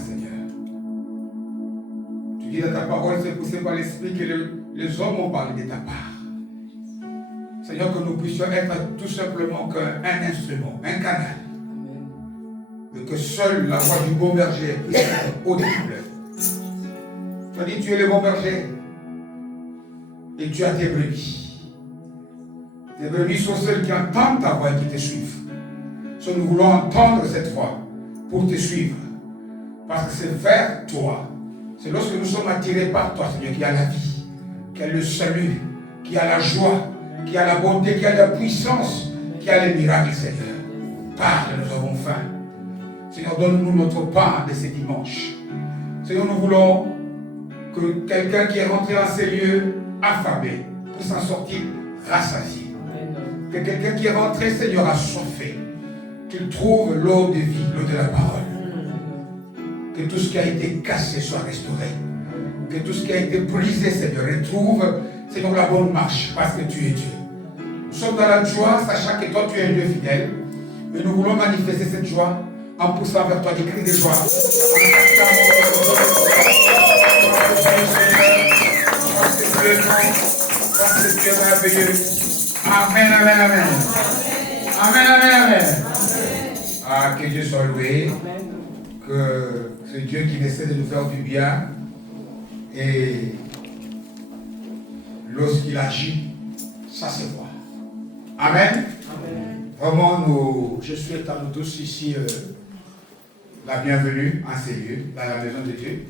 Seigneur. Tu dis dans ta parole, c'est poussé par l'Esprit que les hommes ont parlé de ta part. Seigneur, que nous puissions être tout simplement qu'un instrument, un canal. Mais que seule la voix du bon berger puisse être audible. Tu as dit, tu es le bon berger. Et tu as tes brebis. Tes brebis sont celles qui entendent ta voix et qui te suivent. So, nous voulons entendre cette voix pour te suivre. Parce que c'est vers toi. C'est lorsque nous sommes attirés par toi, Seigneur, qu'il y a la vie, qu'il y a le salut, qu'il y a la joie, qu'il y a la bonté, qu'il y a la puissance, qu'il y a les miracles, Seigneur. Parle, nous avons faim. Seigneur, donne-nous notre pain de ce dimanche. Seigneur, nous voulons que quelqu'un qui est rentré dans ces lieux affamé puisse s'en sortir rassasié. Que quelqu'un qui est rentré, Seigneur, assoiffé, qu'il trouve l'eau de vie, l'eau de la parole. Que tout ce qui a été cassé soit restauré. Que tout ce qui a été brisé, Seigneur, retrouve, Seigneur, la bonne marche, parce que tu es Dieu. Nous sommes dans la joie, sachant que toi, tu es un Dieu fidèle. Mais nous voulons manifester cette joie en poussant vers toi des cris de joie. Parce que tu es merveilleux. Amen, amen, amen. Amen, amen, amen. Ah, que Dieu soit loué. Que ce Dieu qui essaie de nous faire du bien, et lorsqu'il agit, ça se voit. Amen. Amen. Vraiment, je souhaite à nous tous ici la bienvenue en ces lieux, dans la maison de Dieu.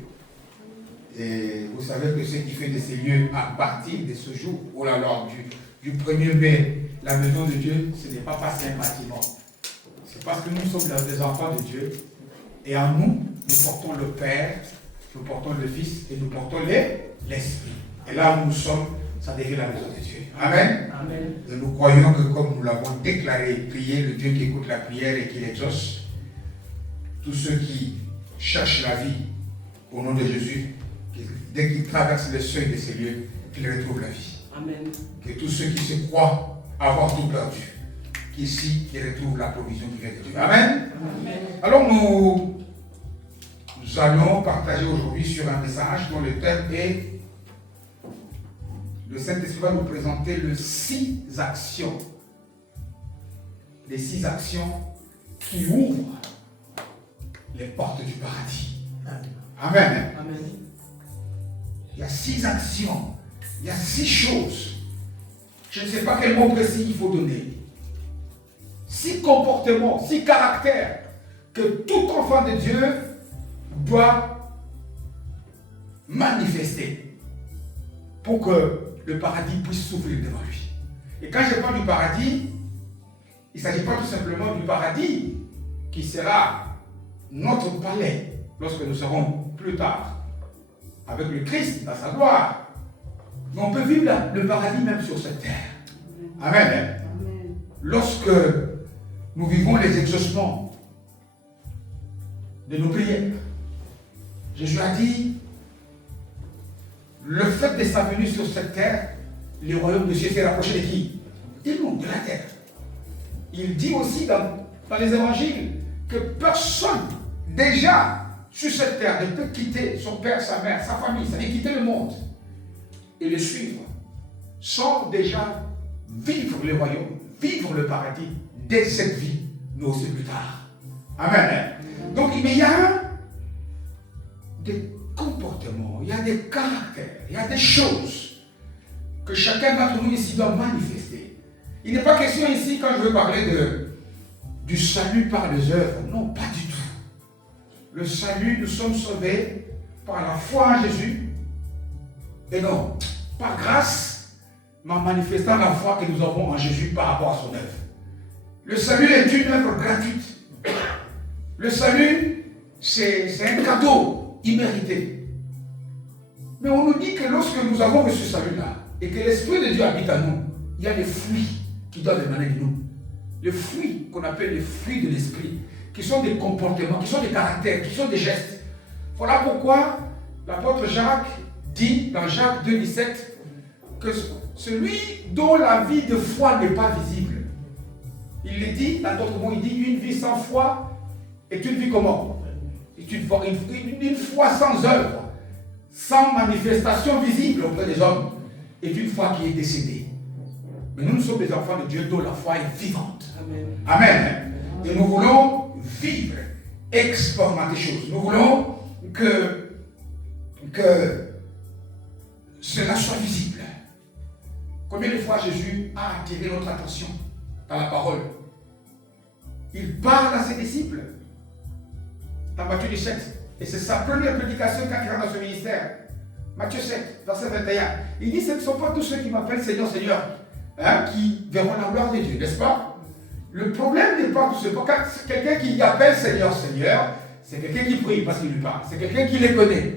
Et vous savez que ce qui fait de ces lieux à partir de ce jour, oh là là, du 1er mai, la maison de Dieu, ce n'est pas passé un bâtiment. C'est parce que nous sommes des enfants de Dieu. Et en nous, nous portons le Père, nous portons le Fils et nous portons l'Esprit. Et là où nous sommes, ça devient la maison de Dieu. Amen. Amen. Et nous croyons que comme nous l'avons déclaré, prié, le Dieu qui écoute la prière et qui l'exauce, tous ceux qui cherchent la vie au nom de Jésus, dès qu'ils traversent le seuil de ces lieux, qu'ils retrouvent la vie. Amen. Que tous ceux qui se croient avoir tout perdu, qu'ici, ils retrouvent la provision qui vient de Dieu. Amen. Amen. Alors nous allons partager aujourd'hui sur un message dont le thème est le Saint-Esprit va nous présenter les 6 actions. Les 6 actions qui ouvrent les portes du paradis. Amen. Amen. Il y a 6 actions. Il y a 6 choses. Je ne sais pas quel mot précis il faut donner. 6 comportements, 6 caractères que tout enfant de Dieu doit manifester pour que le paradis puisse s'ouvrir devant lui. Et quand je parle du paradis, il ne s'agit pas tout simplement du paradis qui sera notre palais lorsque nous serons plus tard avec le Christ dans sa gloire. Mais on peut vivre le paradis même sur cette terre. Amen. Amen. Lorsque nous vivons les exaucements de nos prières, Jésus a dit, le fait de sa venue sur cette terre, le royaume de Dieu s'est rapproché de qui? De nous, de la terre. Il dit aussi dans les évangiles que personne déjà sur cette terre ne peut quitter son père, sa mère, sa famille, c'est-à-dire quitter le monde et le suivre sans déjà vivre le royaume, vivre le paradis dès cette vie, mais aussi plus tard. Amen. Donc il y a des comportements, il y a des caractères, il y a des choses que chacun d'entre nous ici doit manifester. Il n'est pas question ici, quand je veux parler du salut par les œuvres, non, pas du tout. Le salut, nous sommes sauvés par la foi en Jésus, et non, par grâce, mais en manifestant la foi que nous avons en Jésus par rapport à son œuvre. Le salut est une œuvre gratuite. Le salut, c'est un cadeau immérité. Mais on nous dit que lorsque nous avons reçu ce salut-là, et que l'Esprit de Dieu habite en nous, il y a des fruits qui doivent émaner de nous. Les fruits qu'on appelle les fruits de l'Esprit, qui sont des comportements, qui sont des caractères, qui sont des gestes. Voilà pourquoi l'apôtre Jacques dit dans Jacques 2,17 que celui dont la vie de foi n'est pas visible, il le dit, dans d'autres mots, il dit une vie sans foi est une vie comment? Est une foi sans œuvre, sans manifestation visible auprès des hommes, est une foi qui est décédée. Mais nous sommes des enfants de Dieu dont la foi est vivante. Amen. Amen. Et nous voulons vivre, expérimenter des choses. Nous voulons que cela soit visible. Combien de fois Jésus a attiré notre attention par la parole? Il parle à ses disciples dans Matthieu 17. Et c'est sa première prédication quand il rentre dans ce ministère. Matthieu 7, verset 21. Il dit, ce ne sont pas tous ceux qui m'appellent Seigneur, Seigneur, qui verront la gloire de Dieu, n'est-ce pas? Le problème n'est pas tout ce pas quelqu'un qui appelle Seigneur, Seigneur, c'est quelqu'un qui prie parce qu'il lui parle. C'est quelqu'un qui les connaît.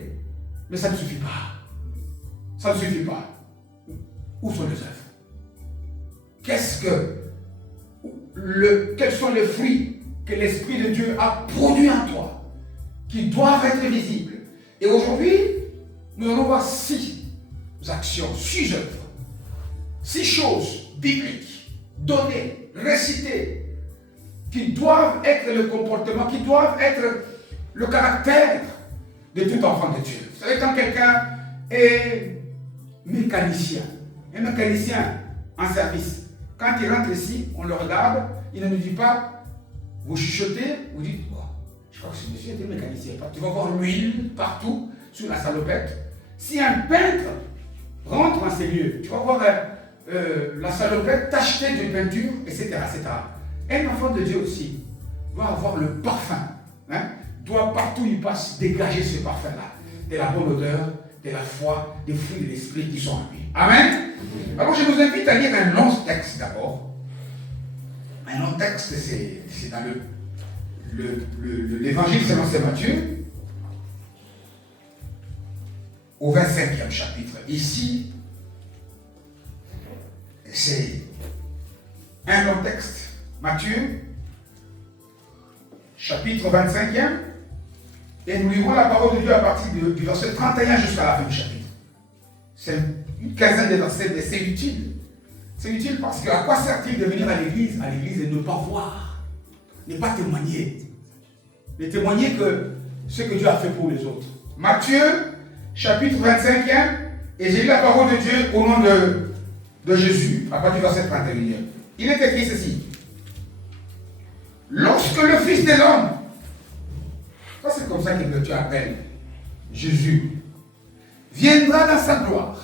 Mais ça ne suffit pas. Ça ne suffit pas. Où sont les œuvres? Quels sont les fruits que l'Esprit de Dieu a produits en toi, qui doivent être visibles? Et aujourd'hui, nous allons voir 6 actions, 6 œuvres, 6 choses bibliques, données, récitées, qui doivent être le comportement, qui doivent être le caractère de tout enfant de Dieu. Vous savez, quand quelqu'un est mécanicien, un mécanicien en service, quand il rentre ici, on le regarde, il ne nous dit pas, vous chuchotez, vous dites, oh, je crois que ce monsieur était mécanicien. Tu vas voir l'huile partout sur la salopette. Si un peintre rentre en ces lieux, tu vas voir la salopette tachetée de peinture, etc., etc. Un enfant de Dieu aussi doit avoir le parfum, doit partout où il passe dégager ce parfum-là, de la bonne odeur, de la foi, des fruits de l'esprit qui sont en lui. Amen. Alors je vous invite à lire un long texte d'abord. Un long texte, c'est dans l'évangile selon saint Matthieu, au 25e chapitre. Ici, c'est un long texte. Matthieu, chapitre 25e, et nous lirons la parole de Dieu à partir du verset 31 jusqu'à la fin du chapitre. C'est une quinzaine de versets, mais c'est utile. C'est utile parce que à quoi sert-il de venir à l'église et ne pas voir, ne pas témoigner, ne témoigner que ce que Dieu a fait pour les autres. Matthieu, chapitre 25e, et j'ai lu la parole de Dieu au nom de Jésus, à partir du verset 31. Il est écrit ceci. Lorsque le Fils de l'homme, ça c'est comme ça que Dieu appelle Jésus, viendra dans sa gloire,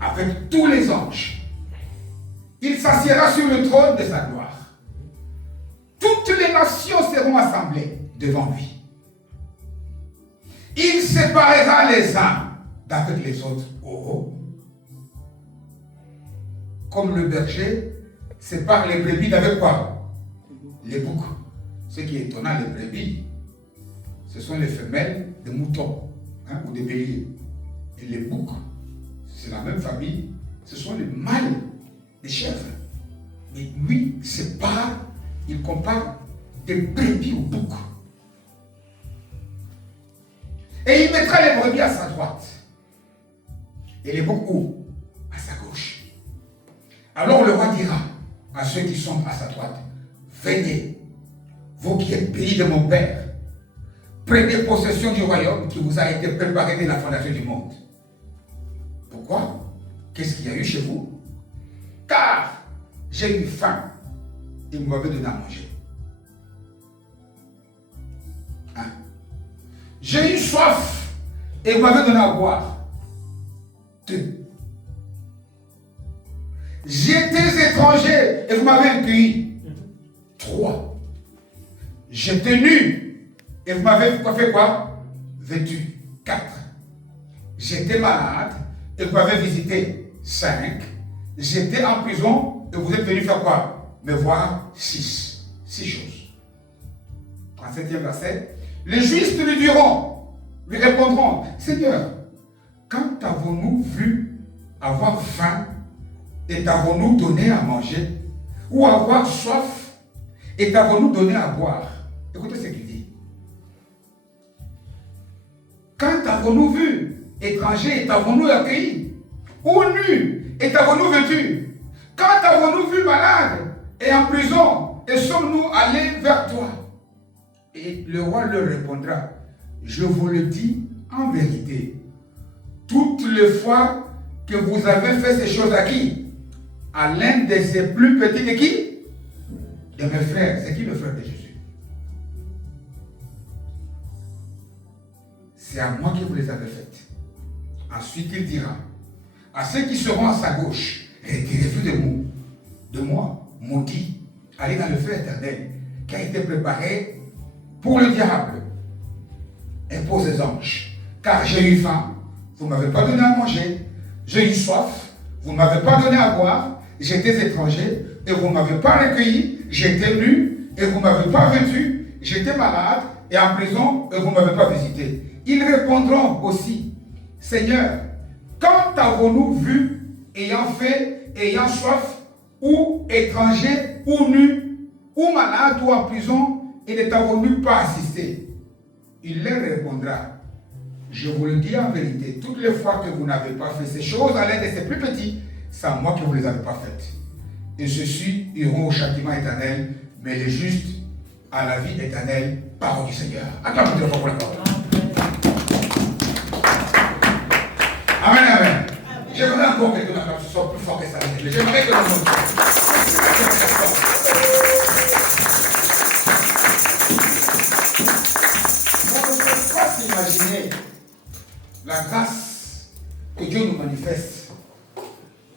avec tous les anges, il s'assiera sur le trône de sa gloire. Toutes les nations seront assemblées devant lui. Il séparera les uns d'avec les autres. Oh. Comme le berger sépare les brebis d'avec quoi? Les boucs. Ce qui est étonnant, les brebis, ce sont les femelles des moutons ou des béliers. Et les boucs, c'est la même famille, ce sont les mâles des chèvres. Mais lui sépare, il compare des brebis aux boucs. Et il mettra les brebis à sa droite. Et les boucs où? À sa gauche. Alors le roi dira à ceux qui sont à sa droite, venez, vous qui êtes bénis de mon Père, prenez possession du royaume qui vous a été préparé dès la fondation du monde. Pourquoi? Qu'est-ce qu'il y a eu chez vous? Car j'ai eu faim et vous m'avez donné à manger. J'ai eu soif et vous m'avez donné à boire. 2. J'étais étranger et vous m'avez accueilli. 3. J'étais nu et vous m'avez fait quoi? Vêtu. 4. J'étais malade et vous m'avez visité. 5. J'étais en prison et vous êtes venu faire quoi? Me voir. 6. 6 choses. 37e verset. Les justes lui diront, lui répondront, Seigneur, quand avons-nous vu avoir faim et t'avons-nous donné à manger? Ou avoir soif et t'avons-nous donné à boire? Écoutez ce qu'il dit. Quand avons-nous vu étranger et t'avons-nous accueilli? Ou nu et t'avons-nous vêtu? Quand avons-nous vu malade et en prison et sommes-nous allés vers toi? Et le roi leur répondra, je vous le dis en vérité, toutes les fois que vous avez fait ces choses à qui? À l'un de ces plus petits de qui? De mes frères. C'est qui le frère de Jésus? C'est à moi que vous les avez faites. Ensuite il dira, à ceux qui seront à sa gauche, retirez-vous de moi, maudit, allez dans le feu éternel, qui a été préparé pour le diable et pour ses anges. Car j'ai eu faim, vous ne m'avez pas donné à manger. J'ai eu soif, vous ne m'avez pas donné à boire. J'étais étranger et vous ne m'avez pas recueilli. J'étais nu et vous ne m'avez pas vêtu. J'étais malade et en prison et vous ne m'avez pas visité. Ils répondront aussi, Seigneur, quand t'avons-nous vu ayant faim, ayant soif, ou étranger, ou nu, ou malade, ou en prison, et ne t'avons-nous pas assisté? Il leur répondra, je vous le dis en vérité, toutes les fois que vous n'avez pas fait ces choses à l'un de ces plus petits, c'est à moi que vous ne les avez pas faites. Et ceux-ci iront au châtiment éternel, mais les justes à la vie éternelle. Parole du Seigneur. Acclamez-le pour la parole. Amen, amen. J'aimerais encore que ton acclamation soit plus fort que ça. J'aimerais que le monde. On ne peut pas s'imaginer la grâce que Dieu nous manifeste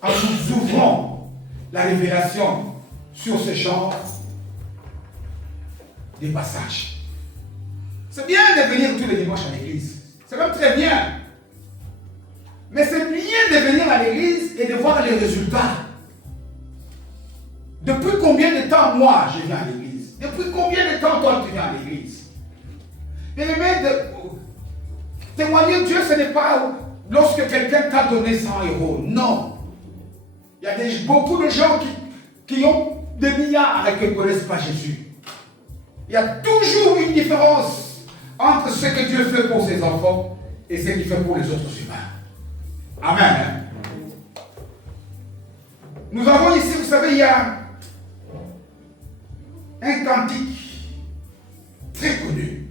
en nous ouvrant la révélation sur ce genre de passages. C'est bien de venir tous les dimanches à l'église. C'est même très bien. Mais c'est bien de venir à l'église et de voir les résultats. Depuis combien de temps moi je viens à l'église? Depuis combien de temps toi tu viens à l'église? Et le maître, témoigner Dieu, ce n'est pas lorsque quelqu'un t'a donné 100 €. Non. Il y a beaucoup de gens qui ont des milliards et qui ne connaissent pas Jésus. Il y a toujours une différence entre ce que Dieu fait pour ses enfants et ce qu'il fait pour les autres humains. Amen. Nous avons ici, vous savez, il y a un cantique très connu.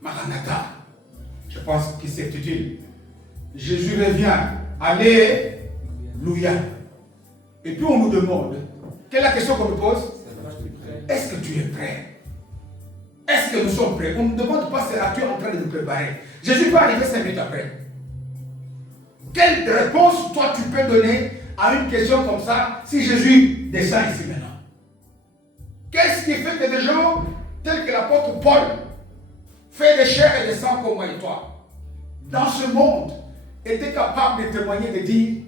Maranatha. Je pense qu'il s'intitule Jésus revient. Alléluia. Et puis on nous demande, quelle est la question qu'on nous pose? Est-ce que tu es prêt? Est-ce que nous sommes prêts? On ne nous demande pas, seras-tu en train de nous préparer? Jésus peut arriver 5 minutes après. Quelle réponse toi tu peux donner à une question comme ça si Jésus descend ici maintenant? Qu'est-ce qui fait que des gens tels que l'apôtre Paul fait des chairs et des sangs comme moi et toi dans ce monde étaient capables de témoigner, de dire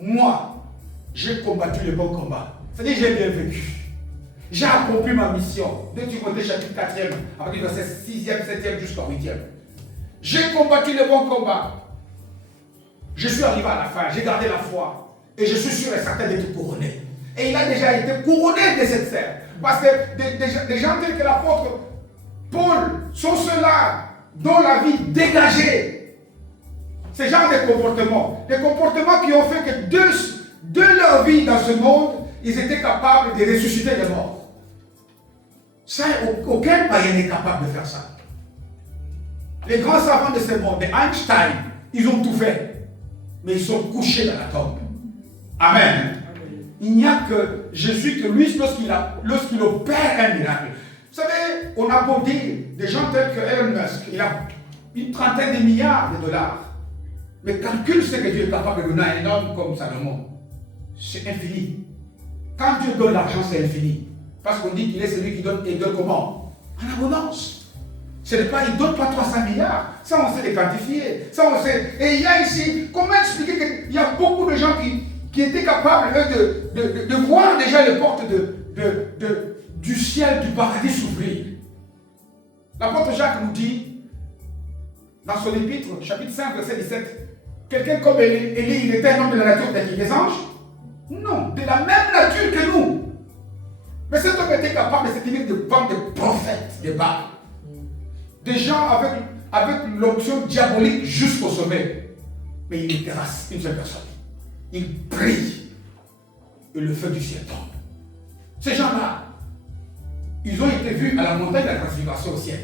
moi j'ai combattu le bon combat, c'est-à-dire j'ai bien vécu, j'ai accompli ma mission. De Timothée chapitre 4e à partir du verset 6e, 7e jusqu'au 8e. J'ai combattu le bon combat. Je suis arrivé à la fin, j'ai gardé la foi et je suis sûr et certain d'être couronné. Et il a déjà été couronné de cette serre. Parce que des gens tels que l'apôtre Paul sont ceux-là dont la vie dégagée. Ce genre de comportements. Des comportements qui ont fait que de leur vie dans ce monde, ils étaient capables de ressusciter les morts. Ça, aucun païen n'est capable de faire ça. Les grands savants de ce monde, les Einstein, ils ont tout fait. Mais ils sont couchés dans la tombe. Amen. Il n'y a que Jésus que lui, lorsqu'il opère un miracle. Vous savez, on a beau dire des gens tels que Elon Musk, il a une trentaine de milliards de dollars. Mais calcule ce que Dieu est capable de donner à un homme comme Salomon. C'est infini. Quand Dieu donne l'argent, c'est infini. Parce qu'on dit qu'il est celui qui donne et donne comment? En abondance. Ce n'est pas, il ne donne pas 300 milliards. Ça, on sait les quantifier. Ça, on sait. Et il y a ici, comment expliquer qu'il y a beaucoup de gens qui étaient capables de voir déjà les portes du ciel, du paradis s'ouvrir. L'apôtre Jacques nous dit, dans son épître, chapitre 5, verset 17, quelqu'un comme Élie, il était un homme de la nature des anges? Non, de la même nature que nous. Mais cet homme était capable de se tenir devant des prophètes, des Baals. Des gens avec l'onction diabolique jusqu'au sommet. Mais il terrasse une seule personne. Il brille. Et le feu du ciel tombe. Ces gens-là, ils ont été vus à la montagne de la transfiguration au ciel.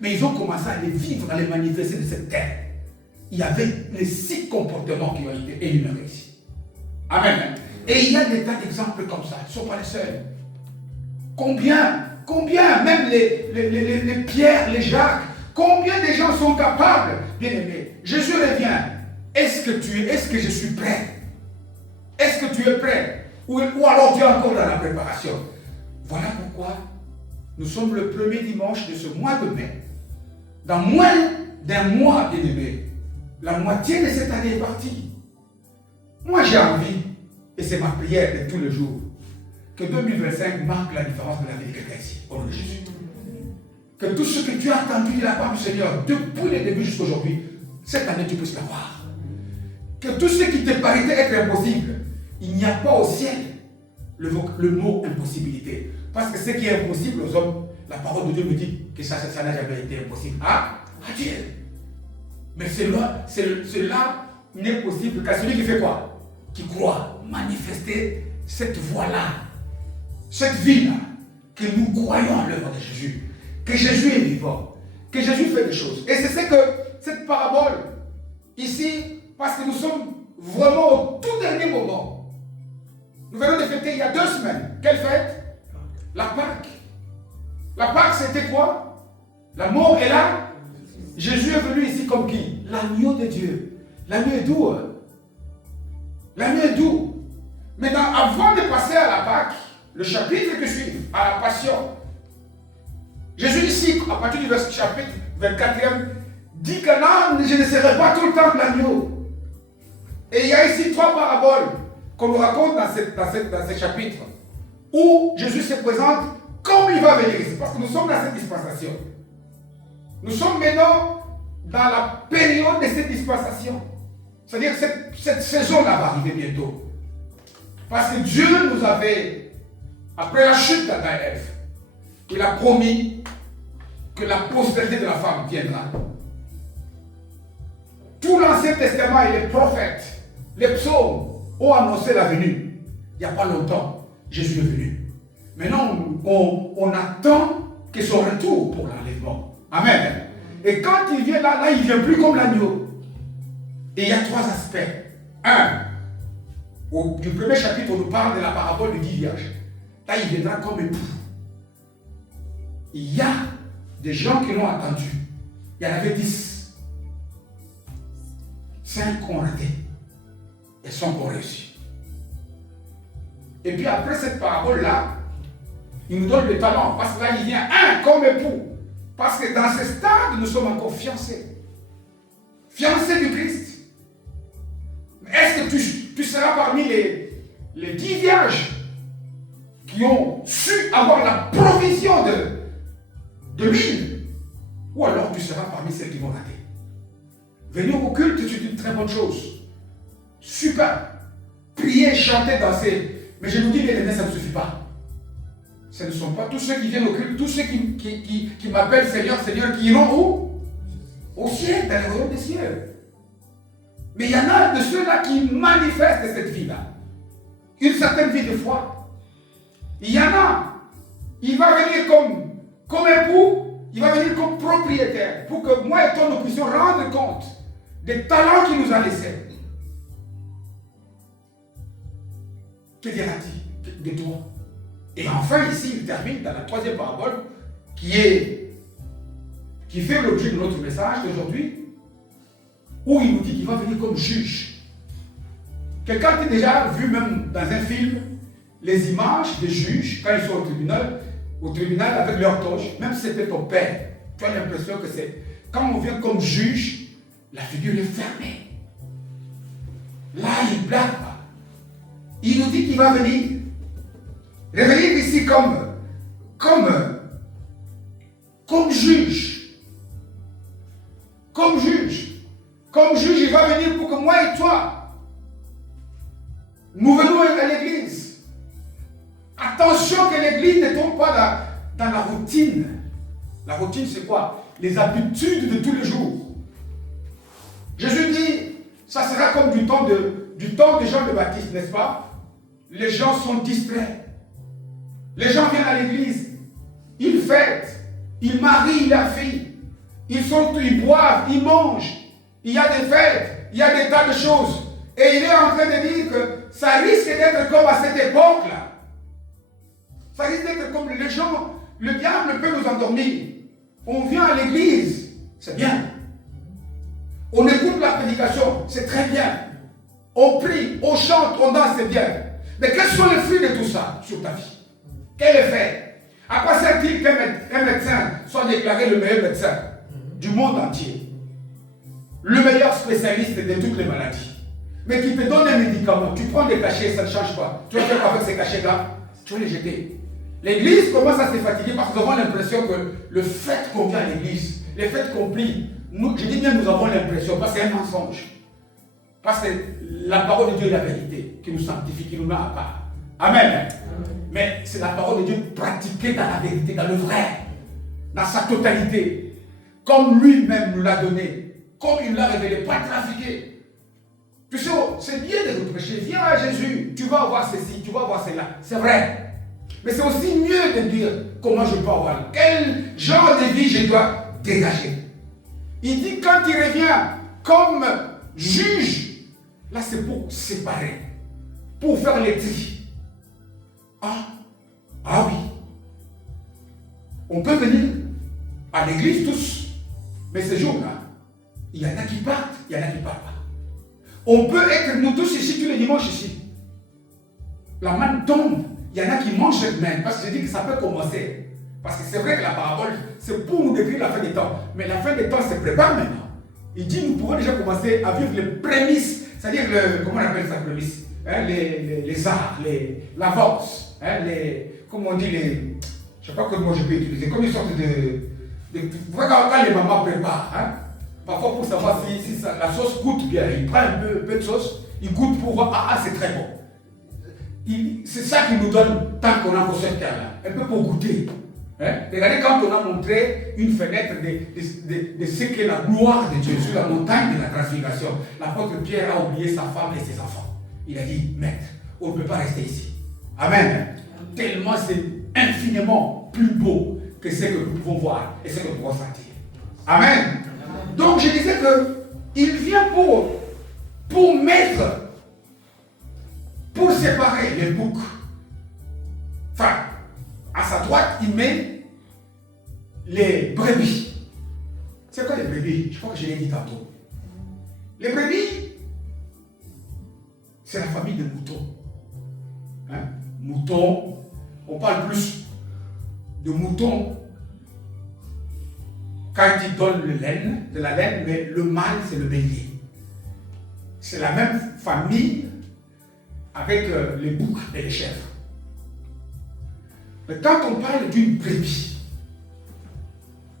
Mais ils ont commencé à les vivre, à les manifester de cette terre. Il y avait les 6 comportements qui ont été énumérés ici. Amen. Et il y a des tas d'exemples comme ça. Ils ne sont pas les seuls. Combien, même les Pierre, les Jacques, combien de gens sont capables, bien aimés. Jésus revient. Est-ce que je suis prêt? Est-ce que tu es prêt? Ou alors tu es encore dans la préparation? Voilà pourquoi nous sommes le premier dimanche de ce mois de mai. Dans moins d'un mois, bien aimé, la moitié de cette année est partie. Moi j'ai envie, et c'est ma prière de tous les jours, que 2025 marque la différence de la vie de quelqu'un ici, au nom de Jésus. Que tout ce que tu as entendu de la part du Seigneur, depuis le début jusqu'à aujourd'hui, cette année tu puisses l'avoir. Que tout ce qui te paraissait être impossible, il n'y a pas au ciel le mot impossibilité. Parce que ce qui est impossible aux hommes, la parole de Dieu me dit que ça n'a jamais été impossible. À Dieu. Mais cela n'est possible qu'à celui qui fait quoi? Qui croit. Manifester cette voie-là, cette vie-là, que nous croyons en l'œuvre de Jésus, que Jésus est vivant, que Jésus fait des choses. Et c'est ce que cette parabole, ici, parce que nous sommes vraiment au tout dernier moment. Nous venons de fêter il y a 2 semaines. Quelle fête? La Pâque. La Pâque, c'était quoi? La mort est là. Jésus est venu ici comme qui? L'agneau de Dieu. L'agneau est doux. L'agneau est doux. Maintenant, avant de passer à la Pâque, le chapitre qui suit, à la Passion, Jésus ici, à partir du chapitre 24e, dit que non, je ne serai pas tout le temps l'agneau. Et il y a ici 3 paraboles qu'on nous raconte dans ces chapitres, où Jésus se présente comme il va venir ici, parce que nous sommes dans cette dispensation. Nous sommes maintenant dans la période de cette dispensation. C'est-à-dire que cette saison-là va arriver bientôt. Parce que Dieu nous avait, après la chute d'Adam et Ève, il a promis que la postérité de la femme viendra. Tout l'Ancien Testament et les prophètes, les psaumes ont annoncé la venue. Il n'y a pas longtemps, Jésus est venu. Maintenant, on attend que son retour pour l'enlèvement. Amen. Et quand il vient là, il ne vient plus comme l'agneau. Et il y a 3 aspects. Du premier chapitre, on nous parle de la parabole du 10 vierges. Là, il viendra comme époux. Il y a des gens qui l'ont attendu. Il y en avait 10. 5 ont raté. Et 5 ont réussi. Et puis après cette parabole-là, il nous donne le talent. Parce que là, il vient un comme époux. Parce que dans ce stade, nous sommes encore fiancés. Fiancés du Christ. Est-ce que tu seras parmi les 10 vierges qui ont su avoir la provision de l'huile? Ou alors tu seras parmi celles qui vont rater? Venir au culte, c'est une très bonne chose. Super. Prier, chanter, danser. Mais je vous dis, bien aimés, ça ne suffit pas. Ce ne sont pas tous ceux qui viennent au culte, tous ceux qui m'appellent Seigneur, Seigneur, qui iront où? Au ciel, dans le royaume des cieux. Mais il y en a de ceux-là qui manifestent cette vie-là. Une certaine vie de foi. Il y en a. Il va venir comme époux, il va venir comme propriétaire, pour que moi et toi nous puissions rendre compte des talents qu'il nous a laissés. Que dira-t-il de toi? Et enfin, ici, il termine dans la 3e parabole, qui fait l'objet de notre message d'aujourd'hui, où il nous dit qu'il va venir comme juge. Quelqu'un a déjà vu, même dans un film, les images des juges, quand ils sont au tribunal avec leur toge, même si c'était ton père, tu as l'impression que c'est... Quand on vient comme juge, la figure est fermée. Là, il ne blague pas. Il nous dit qu'il va venir. Revenir ici comme juge. Comme juge. Comme juge, il va venir pour que moi et toi, nous venons à l'église. Attention que l'église ne tombe pas dans la routine. La routine, c'est quoi? Les habitudes de tous les jours. Jésus dit, ça sera comme du temps de Jean le Baptiste, n'est-ce pas? Les gens sont distraits. Les gens viennent à l'église. Ils fête. Ils marient leur fille. Ils boivent, ils mangent. Il y a des fêtes, il y a des tas de choses. Et il est en train de dire que ça risque d'être comme à cette époque-là. Ça risque d'être comme les gens, le diable peut nous endormir. On vient à l'église, c'est bien. On écoute la prédication, c'est très bien. On prie, on chante, on danse, c'est bien. Mais quels sont les fruits de tout ça sur ta vie? Quel effet? À quoi sert-il qu'un médecin soit déclaré le meilleur médecin du monde entier? Le meilleur spécialiste de toutes les maladies. Mais qui te donne un médicament, tu prends des cachets, ça ne change pas. Tu vas faire quoi avec ces cachets-là? Tu vas les jeter. L'église commence à se fatiguer parce que nous avons l'impression que le fait qu'on vient à l'église, les fêtes qu'on prie, je dis bien nous avons l'impression, parce que c'est un mensonge. Parce que la parole de Dieu est la vérité, qui nous sanctifie, qui nous met à part. Amen. Amen. Mais c'est la parole de Dieu pratiquée dans la vérité, dans le vrai, dans sa totalité, comme lui-même nous l'a donné, comme il l'a révélé, pas trafiqué. Tu sais, c'est bien de nous prêcher. Viens à Jésus, tu vas avoir ceci, tu vas avoir cela. C'est vrai. Mais c'est aussi mieux de dire comment je peux avoir, quel genre de vie je dois dégager. Il dit quand il revient comme juge, là c'est pour séparer, pour faire les tri. Ah oui. On peut venir à l'église tous, mais ce jour-là, il y en a qui partent, il y en a qui partent pas. On peut être nous tous ici tous les dimanches ici. La manne tombe. Il y en a qui mangent cette main, parce que je dis que ça peut commencer. Parce que c'est vrai que la parabole, c'est pour nous décrire la fin des temps. Mais la fin des temps se prépare maintenant. Il dit nous pourrons déjà commencer à vivre les prémices. C'est-à-dire, comment on appelle ça, prémices, les arts, l'avance. Comment on dit, je ne sais pas quel mot je peux utiliser, comme une sorte de vous voyez quand les mamans préparent, parfois pour savoir si la sauce goûte bien, il prend un peu de sauce, il goûte pour voir, c'est très bon. C'est ça qui nous donne, tant qu'on a pour cette terre-là, un peu pour goûter. Regardez quand on a montré une fenêtre de ce qu'est la gloire de Dieu sur la montagne de la transfiguration. L'apôtre Pierre a oublié sa femme et ses enfants. Il a dit, maître, on ne peut pas rester ici. Amen. Amen. Tellement c'est infiniment plus beau que ce que nous pouvons voir et ce que nous pouvons sentir. Amen. Amen. Donc je disais qu'il vient pour mettre, pour séparer les boucs. Enfin, à sa droite, il met les brebis. C'est quoi les brebis? Je crois que je l'ai dit tantôt. Les brebis, c'est la famille des moutons. Moutons, on parle plus de moutons quand ils donnent de la laine, mais le mâle, c'est le bélier. C'est la même famille avec les boucs et les chèvres. Mais quand on parle d'une brebis,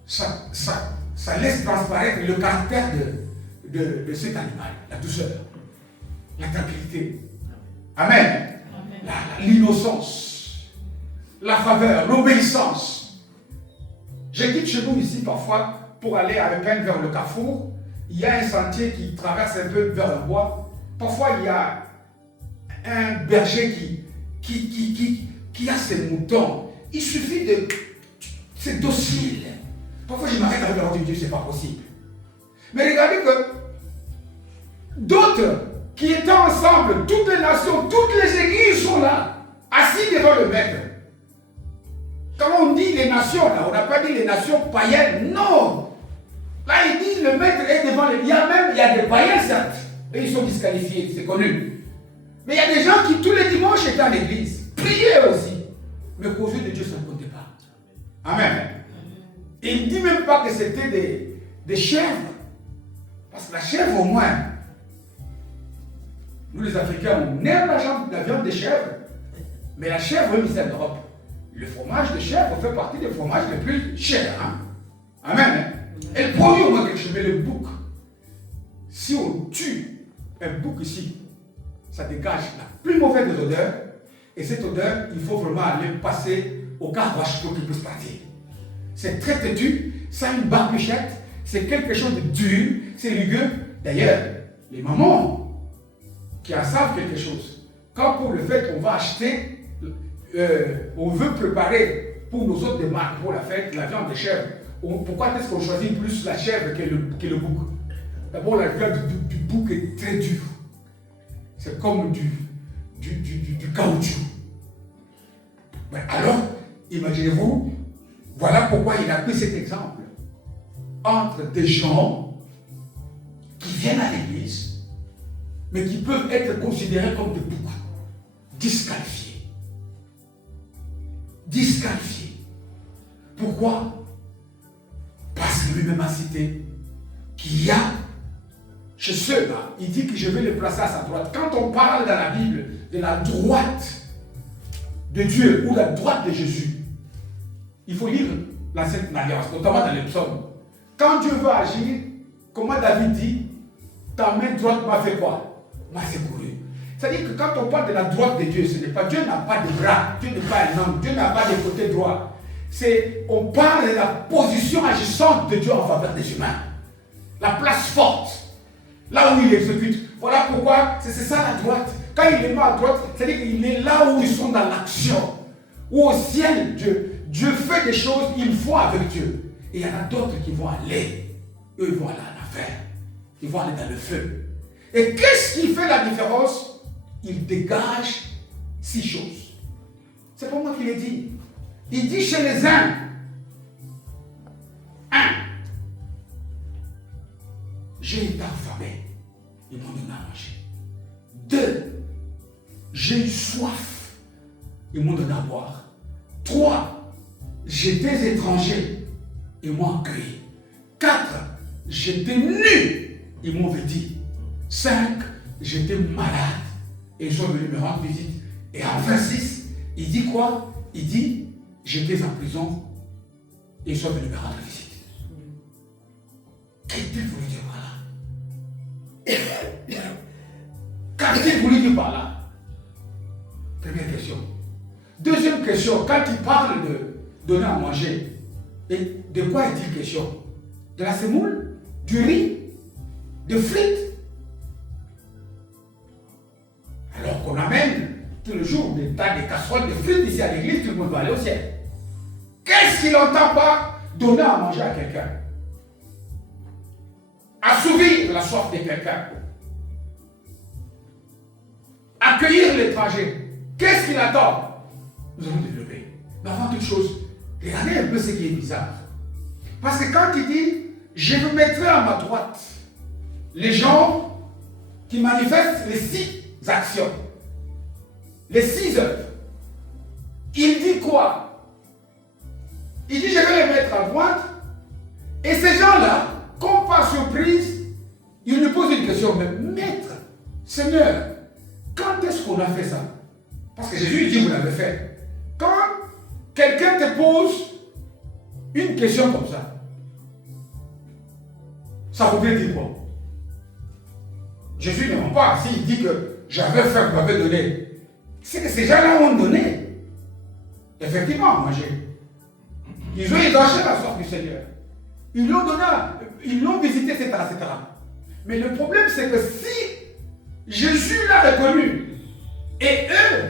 ça laisse transparaître le caractère de cet animal, la douceur, la tranquillité. Amen. L'innocence, la faveur, l'obéissance. Je quitte chez nous ici parfois pour aller avec peine vers le carrefour. Il y a un sentier qui traverse un peu vers le bois. Parfois il y a un berger qui a ses moutons. Il suffit de... C'est docile. Parfois je m'arrête avec la voix de Dieu, c'est pas possible. Mais regardez que d'autres qui étaient ensemble, toutes les nations, toutes les églises sont là, assis devant le maître. Quand on dit les nations, là, on n'a pas dit les nations païennes, non. Là, il dit le maître est devant les... Il y a des païens, certes, et ils sont disqualifiés, c'est connu. Mais il y a des gens qui, tous les dimanches, étaient à l'église, priaient aussi. Mais qu'aux yeux de Dieu, ça ne comptait pas. Amen. Et il ne dit même pas que c'était des chèvres. Parce que la chèvre, au moins, nous les Africains, on aime la viande de chèvre. Mais la chèvre, même ici en Europe, le fromage de chèvre fait partie des fromages les plus chers. Amen. Elle produit au moins quelque chose. Mais le bouc, si on tue un bouc ici, ça dégage la plus mauvaise des odeurs. Et cette odeur, il faut vraiment aller passer au carwash pour qu'il puisse partir. C'est très têtu, ça a une barbichette, c'est quelque chose de dur, c'est rugueux. D'ailleurs, les mamans qui en savent quelque chose, quand pour le fait qu'on va acheter, on veut préparer pour nos autres démarques, pour la fête, la viande de chèvre, pourquoi est-ce qu'on choisit plus la chèvre que le bouc? D'abord, la viande du bouc est très dure. C'est comme du caoutchouc. Mais alors, imaginez-vous, voilà pourquoi il a pris cet exemple. Entre des gens qui viennent à l'église, mais qui peuvent être considérés comme des boucs, disqualifiés. Disqualifiés. Pourquoi? Parce que lui-même a cité qu'il y a chez ceux-là, il dit que je vais les placer à sa droite. Quand on parle dans la Bible de la droite de Dieu ou la droite de Jésus, il faut lire la Sainte Alliance, notamment dans les psaumes. Quand Dieu veut agir, comment David dit, ta main droite m'a fait quoi? M'a secouru. C'est-à-dire que quand on parle de la droite de Dieu, ce n'est pas Dieu n'a pas de bras, Dieu n'est pas un homme, Dieu n'a pas de côté droit. On parle de la position agissante de Dieu en faveur des humains. La place forte. Là où il exécute. Voilà pourquoi c'est ça la droite. Quand il est mis à droite, c'est-à-dire qu'il est là où ils sont dans l'action. Où au ciel, Dieu fait des choses, ils vont avec Dieu. Et il y en a d'autres qui vont aller. Eux, ils vont aller en affaire. Ils vont aller dans le feu. Et qu'est-ce qui fait la différence? Il dégage 6 choses. C'est pas moi qui l'ai dit. Il dit chez les uns, 1, j'ai été affamé, ils m'ont donné à manger. 2, j'ai eu soif, ils m'ont donné à boire. 3, j'étais étranger, ils m'ont accueilli. 4, j'étais nu, ils m'ont vêtu. 5, j'étais malade, et ils sont venus me rendre visite. Et enfin 6, il dit quoi? Il dit, j'étais en prison, et ils sont venus me rendre visite. Qu'est-il voulu dire par là? Qu'a-t-il voulu dire par là? Première question. Deuxième question, quand il parle de donner à manger, et de quoi est-il question? De la semoule? Du riz? De frites? Alors qu'on amène tout le jour des tas de casseroles de frites ici à l'église, tout le monde va aller au ciel. Qu'est-ce qu'il n'entend pas? Donner à manger à quelqu'un. Assouvir la soif de quelqu'un. Accueillir l'étranger. Qu'est-ce qu'il attend? Nous allons développer. Mais avant toute chose, regardez un peu ce qui est bizarre. Parce que quand il dit, je me mettrai à ma droite, les gens qui manifestent les 6 actions, les 6 œuvres, il dit quoi? Il dit, je vais les mettre à droite, et ces gens-là, comme par surprise, ils lui posent une question, mais maître, Seigneur, quand est-ce qu'on a fait ça? Parce que Jésus dit, vous l'avez fait. Quand quelqu'un te pose une question comme ça voudrait dire quoi? Jésus ne ment pas. S'il dit que j'avais faim, vous m'avez donné, c'est que ces gens-là ont donné. Effectivement, manger. Ils ont égorgé la soif du Seigneur. Ils l'ont donné, ils l'ont visité, etc., etc. Mais le problème, c'est que si Jésus l'a reconnu et eux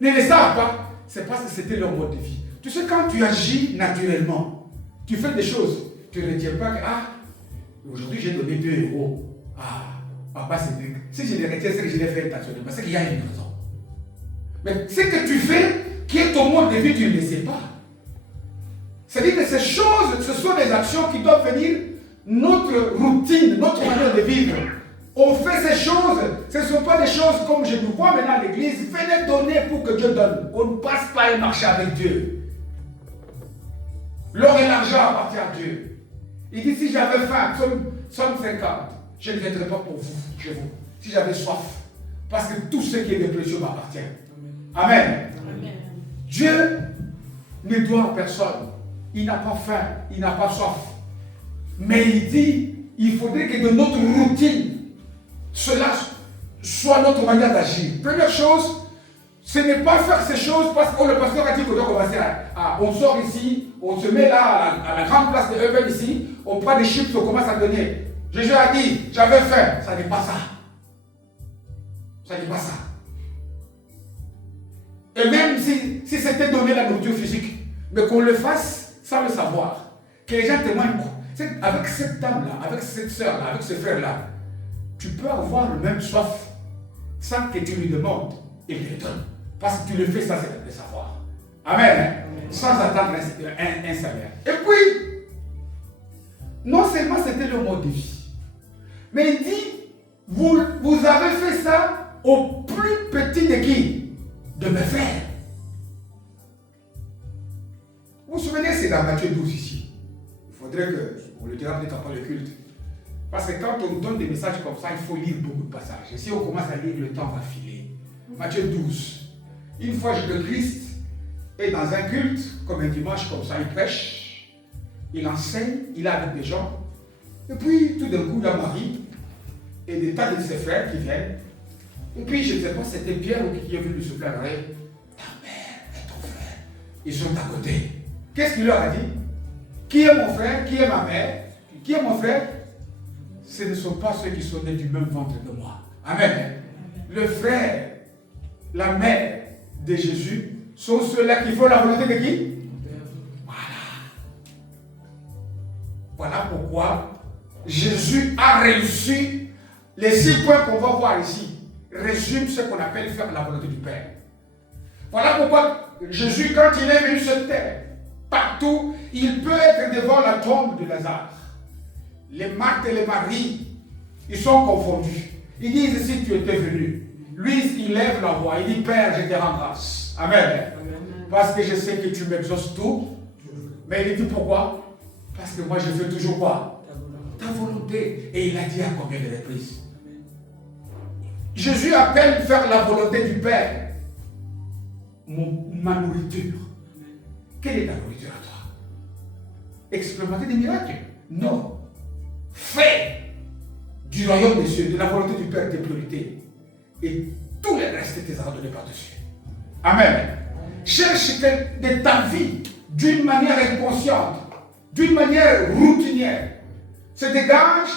ne le savent pas, c'est parce que c'était leur mode de vie. Tu sais, quand tu agis naturellement, tu fais des choses, tu ne retiens pas que, aujourd'hui j'ai donné 2 euros. Papa, c'est bien. Si je les retiens, c'est que je l'ai fait intentionnellement, c'est qu'il y a une raison. Mais ce que tu fais, qui est ton mode de vie, tu ne le sais pas. C'est-à-dire que ces choses, ce sont des actions qui doivent venir notre routine, notre manière de vivre. On fait ces choses, ce ne sont pas des choses comme je nous vois maintenant à l'église, venez donner pour que Dieu donne. On ne passe pas un marché avec Dieu. L'or et l'argent appartiennent à Dieu. Il dit, si j'avais faim, Somme 50, je ne viendrai pas pour vous, chez vous. Si j'avais soif, parce que tout ce qui est de précieux m'appartient. Amen. Amen. Dieu ne doit à personne. Il n'a pas faim, il n'a pas soif. Mais il dit, il faudrait que de notre routine, cela soit notre manière d'agir. Première chose, ce n'est pas faire ces choses parce que le pasteur a dit qu'on doit commencer on sort ici, on se met là à la grande place de Hubble ici, on prend des chips, on commence à donner. Jésus a dit, j'avais faim. Ça n'est pas ça. Ça n'est pas ça. Et même si c'était donner la nourriture physique, mais qu'on le fasse sans le savoir. Que les gens témoignent. Avec cette dame-là, avec cette soeur-là, avec ce frère-là, tu peux avoir le même soif sans que tu lui demandes. Il te donne. Parce que tu le fais sans le savoir. Amen. Sans attendre un salaire. Et puis, non seulement c'était le mode de vie, mais il dit, vous avez fait ça au plus petit de qui? De mes frères. Vous vous souvenez, c'est dans Matthieu 12 ici. Il faudrait qu'on le dira peut-être après le culte. Parce que quand on donne des messages comme ça, il faut lire beaucoup de passages. Et si on commence à lire, le temps va filer. Matthieu 12. Une fois, le Christ est dans un culte, comme un dimanche, comme ça, il prêche, il enseigne, il est avec des gens. Et puis, tout d'un coup, il y a Marie et des tas de ses frères qui viennent. Et puis, je ne sais pas, c'était Pierre qui est venu lui souffler à l'oreille. Ta mère et ton frère, ils sont à côté. Qu'est-ce qu'il leur a dit? Qui est mon frère? Qui est ma mère? Qui est mon frère? Ce ne sont pas ceux qui sont nés du même ventre que moi. Amen. Le frère, la mère de Jésus sont ceux-là qui font la volonté de qui? Voilà. Voilà pourquoi Jésus a réussi. Les 6 points qu'on va voir ici résument ce qu'on appelle faire la volonté du Père. Voilà pourquoi Jésus, quand il est venu sur terre, partout, il peut être devant la tombe de Lazare. Les Marthe et les Marie, ils sont confondus. Ils disent, si tu étais venu. Lui, il lève la voix, il dit, Père, je te rends grâce. Amen. Parce que je sais que tu m'exauces tout. Mais il dit, pourquoi? Parce que moi, je fais toujours quoi? Ta volonté. Et il a dit à combien de reprises? Jésus appelle faire la volonté du Père. Ma nourriture. Quelle est ta nourriture à toi? Expérimenter des miracles? Non. Fais du royaume des cieux, de la volonté du Père tes priorités. Et tout le reste t'est ordonné par-dessus. Amen. Cherche de ta vie d'une manière inconsciente, d'une manière routinière. Se dégage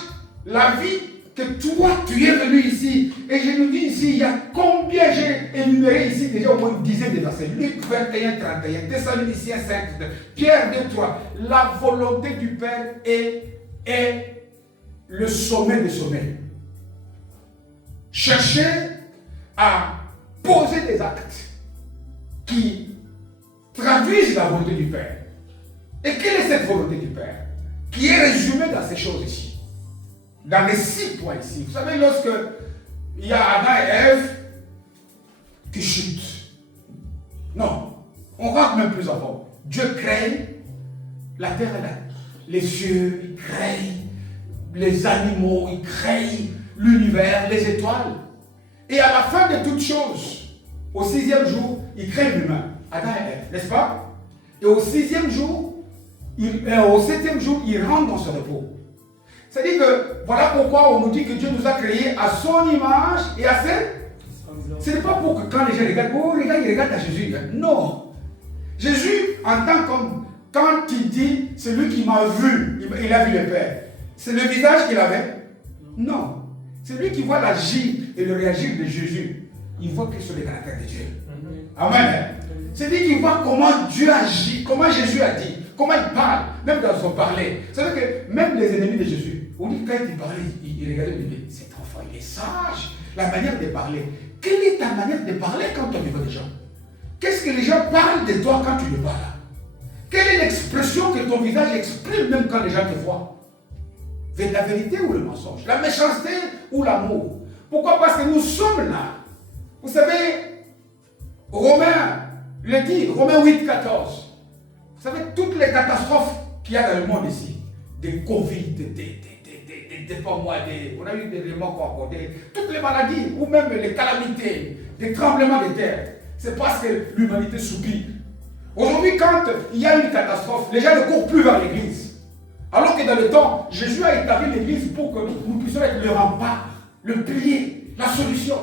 la vie que toi, tu es venu ici. Et je nous dis ici, il y a combien j'ai énuméré ici, déjà au moins une dizaine de versets. Luc 21, 31, Thessaloniciens 5, Pierre 2, 3. La volonté du Père est le sommet des sommets. Cherchez à poser des actes qui traduisent la volonté du Père. Et quelle est cette volonté du Père? Qui est résumée dans ces choses ici. Dans les 6 points ici. Vous savez, lorsque il y a Adam et Ève qui chutent. Non, on rentre même plus avant. Dieu crée la terre et les cieux, il crée les animaux, il crée l'univers, les étoiles. Et à la fin de toutes choses, au 6e jour, il crée l'humain, Adam et Ève, n'est-ce pas? Et au 6e jour, au 7e jour, il rentre dans ce repos. C'est-à-dire que, voilà pourquoi on nous dit que Dieu nous a créés à son image et à ses... Ce n'est pas pour que quand les gens regardent, oh, regarde, ils regardent à Jésus. Non. Jésus, en tant comme, quand il dit, c'est lui qui m'a vu, il a vu le Père. C'est le visage qu'il avait? Non. C'est lui qui voit l'agir et le réagir de Jésus. Il voit que sur les caractères de Dieu. Amen. C'est lui qui voit comment Dieu agit, comment Jésus a dit, comment il parle, même dans son parler. C'est-à-dire que même les ennemis de Jésus, on dit que quand il parlait, il regardait, il dit, cet enfant, il est sage. La manière de parler. Quelle est ta manière de parler quand tu vois des gens? Qu'est-ce que les gens parlent de toi quand tu le parles? Quelle est l'expression que ton visage exprime même quand les gens te voient? La vérité ou le mensonge? La méchanceté ou l'amour? Pourquoi? Parce que nous sommes là. Vous savez, Romains le dit, Romains 8, 14. Vous savez, toutes les catastrophes qu'il y a dans le monde ici, des Covid, on a eu des éléments qu'on accordait, toutes les maladies, ou même les calamités, des tremblements de terre, c'est parce que l'humanité soupire. Aujourd'hui, quand il y a une catastrophe, les gens ne courent plus vers l'église. Alors que dans le temps, Jésus a établi l'église pour que nous puissions être le rempart, le pilier, la solution.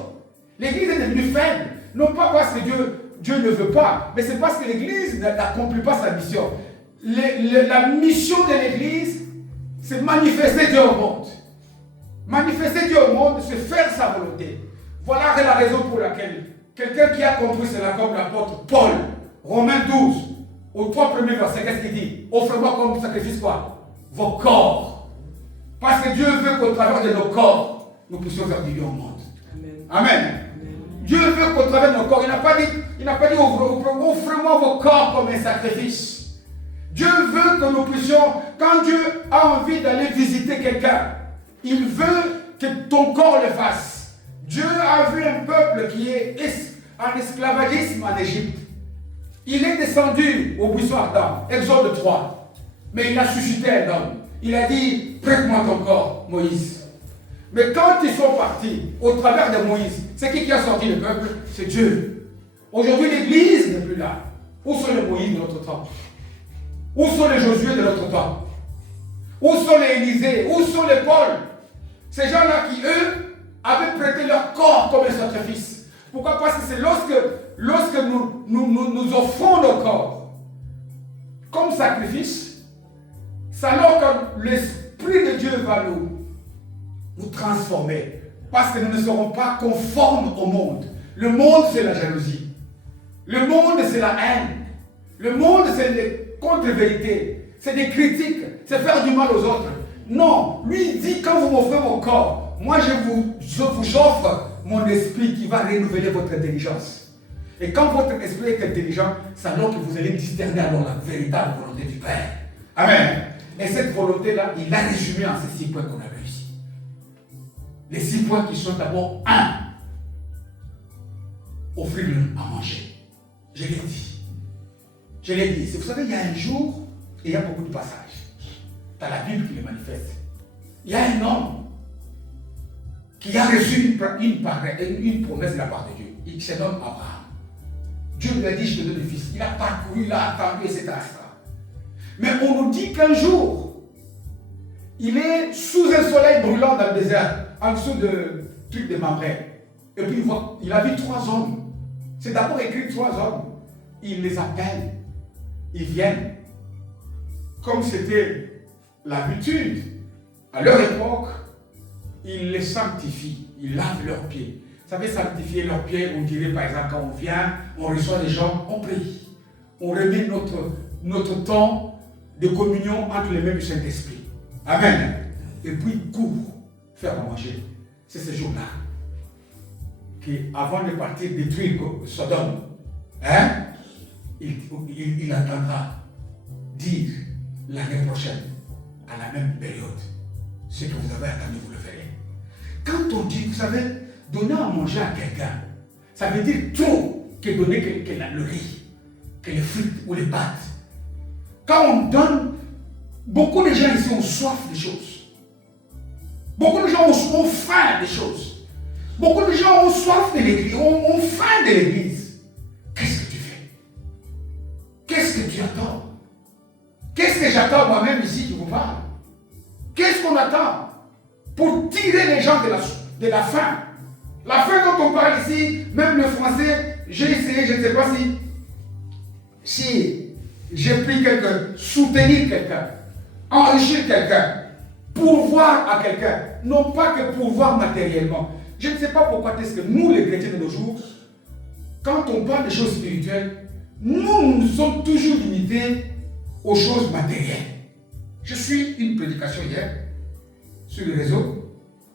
L'église est devenue faible, non pas parce que Dieu ne veut pas, mais c'est parce que l'église n'accomplit pas sa mission. La mission de l'église, c'est manifester Dieu au monde. Manifester Dieu au monde, c'est faire sa volonté. Voilà la raison pour laquelle quelqu'un qui a compris cela comme l'apôtre Paul, Romains 12, aux 3 premiers versets, qu'est-ce qu'il dit? Offrez-moi comme sacrifice quoi? Vos corps. Parce que Dieu veut qu'au travers de nos corps, nous puissions faire du bien au monde. Amen. Amen. Dieu veut qu'au travers de nos corps, il n'a pas dit offrez-moi vos corps comme un sacrifice. Dieu veut que nous puissions, quand Dieu a envie d'aller visiter quelqu'un, il veut que ton corps le fasse. Dieu a vu un peuple qui est en esclavagisme en Égypte. Il est descendu au buisson ardent, Exode 3. Mais il a suscité un homme. Il a dit, prête-moi ton corps, Moïse. Mais quand ils sont partis, au travers de Moïse, c'est qui a sorti le peuple? C'est Dieu. Aujourd'hui, l'Église n'est plus là. Où sont les Moïse de notre temps? Où sont les Josué de notre temps? Où sont les Élisée? Où sont les Paul? Ces gens-là qui, eux, avaient prêté leur corps comme un sacrifice. Pourquoi? Parce que c'est lorsque nous offrons nos corps comme sacrifice, c'est alors que l'Esprit de Dieu va nous transformer. Parce que nous ne serons pas conformes au monde. Le monde, c'est la jalousie. Le monde, c'est la haine. Le monde, c'est les contre-vérités. C'est des critiques. C'est faire du mal aux autres. Non, lui il dit, quand vous m'offrez mon corps, moi je vous offre mon esprit qui va renouveler votre intelligence. Et quand votre esprit est intelligent, c'est alors que vous allez discerner alors la véritable volonté du Père. Amen. Et cette volonté-là, il l'a résumée en ces 6 points qu'on a vus ici. Les 6 points qui sont d'abord 1. Offrir à manger. Je l'ai dit. Je l'ai dit. Vous savez, il y a un jour, et il y a beaucoup de passages. Dans la Bible qui le manifeste. Il y a un homme qui a reçu une promesse de la part de Dieu. Il se nomme Abraham. Dieu lui a dit, je te donne des fils. Il a parcouru, il a attendu, etc. Mais on nous dit qu'un jour, il est sous un soleil brûlant dans le désert, en dessous de trucs de Mamré. Et puis il a vu 3 hommes. C'est d'abord écrit 3 hommes. Il les appelle. Ils viennent. Comme c'était l'habitude, à leur époque, ils les sanctifient. Ils lavent leurs pieds. Vous savez, sanctifier leurs pieds, on dirait par exemple, quand on vient, on reçoit des gens, on prie. On remet notre temps de communion entre les mains du Saint-Esprit. Amen. Et puis, il court faire à manger. C'est ce jour-là qu'avant de partir détruire Sodome, il attendra dire l'année prochaine, à la même période, ce que vous avez attendu, vous le verrez. Quand on dit, vous savez, donner à manger à quelqu'un, ça veut dire trop que donner que le riz, que les frites ou les pâtes. Quand on donne, beaucoup de gens ici ont soif des choses. Beaucoup de gens ont faim des choses. Beaucoup de gens ont soif de l'église, ont faim de l'église. Qu'est-ce que tu fais? Qu'est-ce que tu attends? Qu'est-ce que j'attends moi-même ici qui vous parle? Qu'est-ce qu'on attend pour tirer les gens de la faim? La faim dont on parle ici, même le français, j'ai essayé, je ne sais pas si j'ai pris quelqu'un, soutenir quelqu'un, enrichir quelqu'un, pourvoir à quelqu'un, non pas que pourvoir matériellement. Je ne sais pas pourquoi est-ce que nous, les chrétiens de nos jours, quand on parle des choses spirituelles, nous sommes toujours limités aux choses matérielles. Je suis une prédication hier sur le réseau.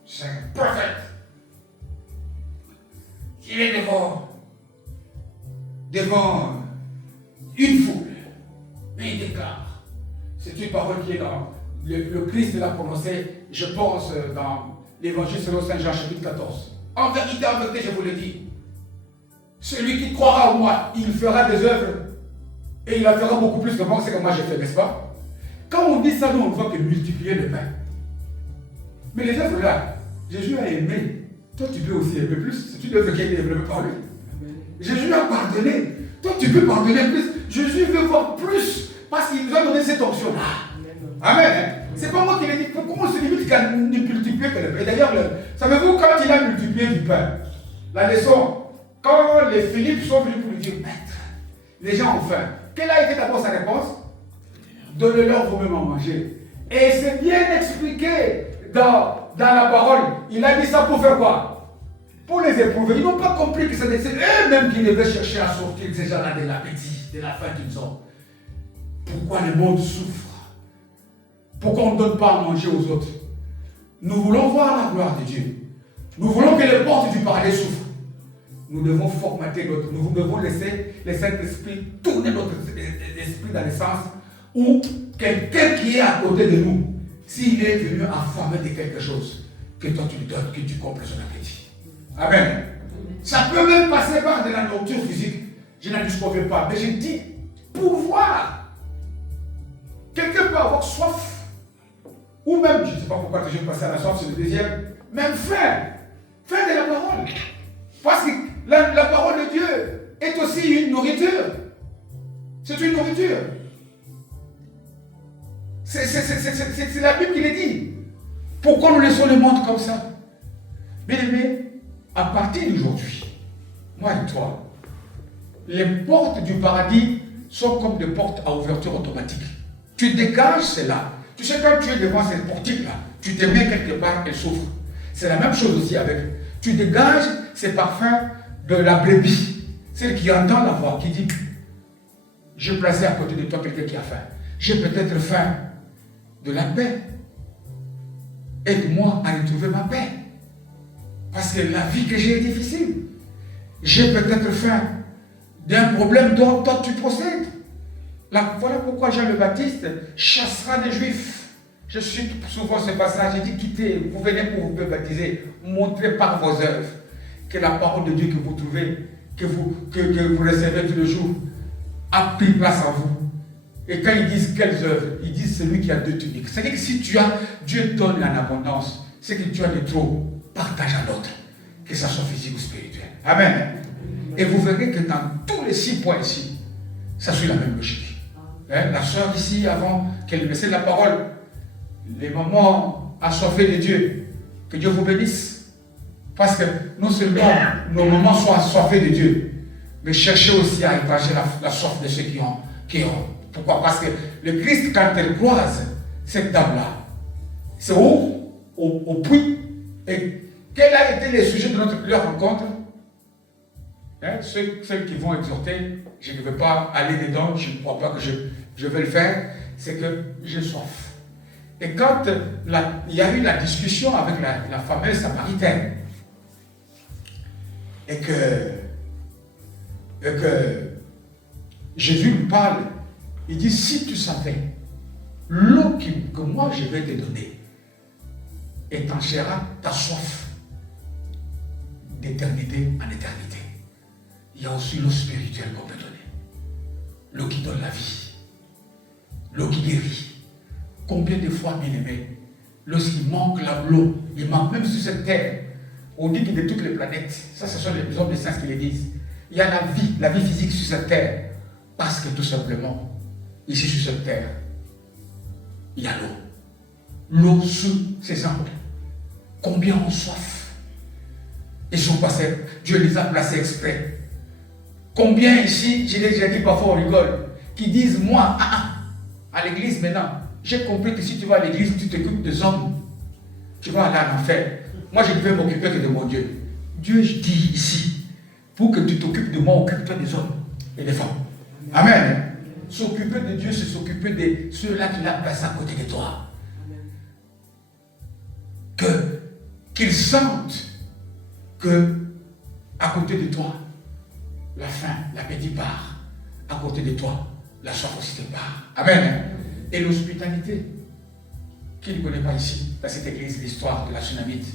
C'est un prophète. Il est devant une foule. Et il déclare. C'est une parole qui est dans le Christ l'a prononcée, je pense, dans l'évangile selon Saint Jean, chapitre 14. En vérité, je vous le dis, celui qui croira en moi, il fera des œuvres et il en fera beaucoup plus que moi, c'est que moi j'ai fait, n'est-ce pas? Quand on dit ça, nous on ne voit que multiplier le pain. Mais les œuvres là, Jésus a aimé. Toi tu peux aussi aimer plus. C'est une œuvre qui a été développée par lui. Jésus a pardonné. Toi tu peux pardonner plus. Jésus veut voir plus parce qu'il nous a donné cette option-là. Amen. C'est pas moi qui l'ai dit. Pourquoi on se limite qu'à multiplier que le pain? Et d'ailleurs, savez-vous, quand il a multiplié du pain, la leçon, quand les Philippe sont venus pour lui dire, maître, les gens ont faim. Quelle a été d'abord sa réponse? Donnez-leur vous-même à manger. Et c'est bien expliqué dans la parole. Il a dit ça pour faire quoi? Pour les éprouver. Ils n'ont pas compris que c'est eux-mêmes qui devaient chercher à sortir ces gens-là de l'appétit, de la faim qu'ils ont. Pourquoi le monde souffre? Pourquoi on ne donne pas à manger aux autres? Nous voulons voir la gloire de Dieu. Nous voulons que les portes du paradis souffrent. Nous devons formater nous devons laisser le Saint-Esprit tourner notre esprit dans le sens où quelqu'un qui est à côté de nous, s'il est venu affamé de quelque chose, que toi tu lui donnes, que tu combles son appétit. Amen. Ça peut même passer par de la nourriture physique. Je n'en disconviens pas, mais je dis pouvoir. Quelqu'un peut avoir soif. Ou même, je ne sais pas pourquoi je vais passer à la soif, c'est le deuxième, même faim. Faim de la parole. Parce que la parole de Dieu est aussi une nourriture. C'est une nourriture. C'est la Bible qui le dit. Pourquoi nous laissons le monde comme ça? Bien aimé, à partir d'aujourd'hui, moi et toi, les portes du paradis sont comme des portes à ouverture automatique. Tu dégages cela. Tu sais, quand tu es devant cette portique-là, tu te mets quelque part, elle souffre. C'est la même chose aussi avec. Tu dégages ces parfums de la brebis. Celle qui entend la voix, qui dit, je plaçais à côté de toi quelqu'un qui a faim. J'ai peut-être faim de la paix. Aide-moi à retrouver ma paix. Parce que la vie que j'ai est difficile. J'ai peut-être faim d'un problème dont toi tu possèdes. Là, voilà pourquoi Jean le Baptiste chassera des Juifs. Je cite souvent ce passage, il dit quittez, vous venez pour vous baptiser, montrez par vos œuvres que la parole de Dieu que vous trouvez, que vous recevez tous les jours, a pris place en vous. Et quand ils disent quelles œuvres, ils disent celui qui a deux tuniques. C'est-à-dire que si tu as, Dieu donne en abondance, c'est que tu as de trop, partage à l'autre, que ça soit physique ou spirituel. Amen. Et vous verrez que dans tous les 6 points ici, ça suit la même logique. Hein? La soeur ici, avant qu'elle laisse la parole, les mamans assoiffées de Dieu, que Dieu vous bénisse. Parce que non seulement nos mamans sont assoiffées de Dieu, mais cherchez aussi à étager la soif de ceux qui ont. Pourquoi? Parce que le Christ, quand elle croise cette dame-là, c'est au puits. Et quel a été le sujet de leur rencontre? Hein? Ceux qui vont exhorter, je ne veux pas aller dedans, je ne crois pas que je vais le faire, c'est que j'ai soif. Et quand il y a eu la discussion avec la fameuse Samaritaine, et que Jésus lui parle, il dit, si tu savais, l'eau que moi je vais te donner étanchera ta soif d'éternité en éternité. Il y a aussi l'eau spirituelle qu'on peut donner. L'eau qui donne la vie. L'eau qui guérit. Combien de fois, bien aimé, lorsqu'il manque l'eau, il manque même sur cette terre, on dit que de toutes les planètes, ça ce sont les hommes de science qui le disent, il y a la vie physique sur cette terre, parce que tout simplement, ici sur cette terre, il y a l'eau. L'eau sous ses angles. Combien ont soif? Ils sont passés, Dieu les a placés exprès. Combien ici, je l'ai déjà dit parfois on rigole, qui disent, moi, à l'église maintenant, j'ai compris que si tu vas à l'église, tu t'occupes des hommes, tu vas aller en enfer. Moi, je ne vais m'occuper que de mon Dieu. Dieu dit ici, pour que tu t'occupes de moi, occupe-toi des hommes et des femmes. Amen. S'occuper de Dieu, c'est s'occuper de ceux-là qu'il a placés à côté de toi. Qu'ils sentent que à côté de toi, la faim, l'appétit part. À côté de toi, la soif aussi te part. Amen. Et l'hospitalité. Qui ne connaît pas ici, dans cette église, l'histoire de la Tsunamite?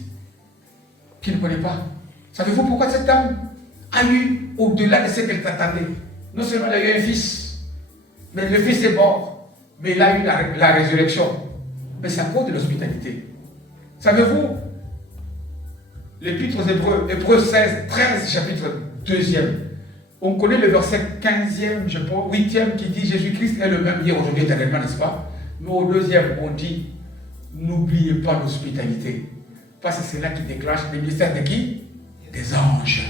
Qui ne connaît pas? Savez-vous pourquoi cette dame a eu, au-delà de ce qu'elle t'attendait, non seulement elle a eu un fils, mais le fils est mort, mais il a eu la résurrection. Mais c'est à cause de l'hospitalité. Savez-vous, l'Épître aux Hébreux, Hébreux 16, 13, chapitre 2e, on connaît le verset 15e, je pense, 8e, qui dit Jésus-Christ est le même hier, aujourd'hui, éternellement, n'est-ce pas? Mais au 2e, on dit n'oubliez pas l'hospitalité. Parce que c'est là qui déclenche le ministère de qui? Des anges.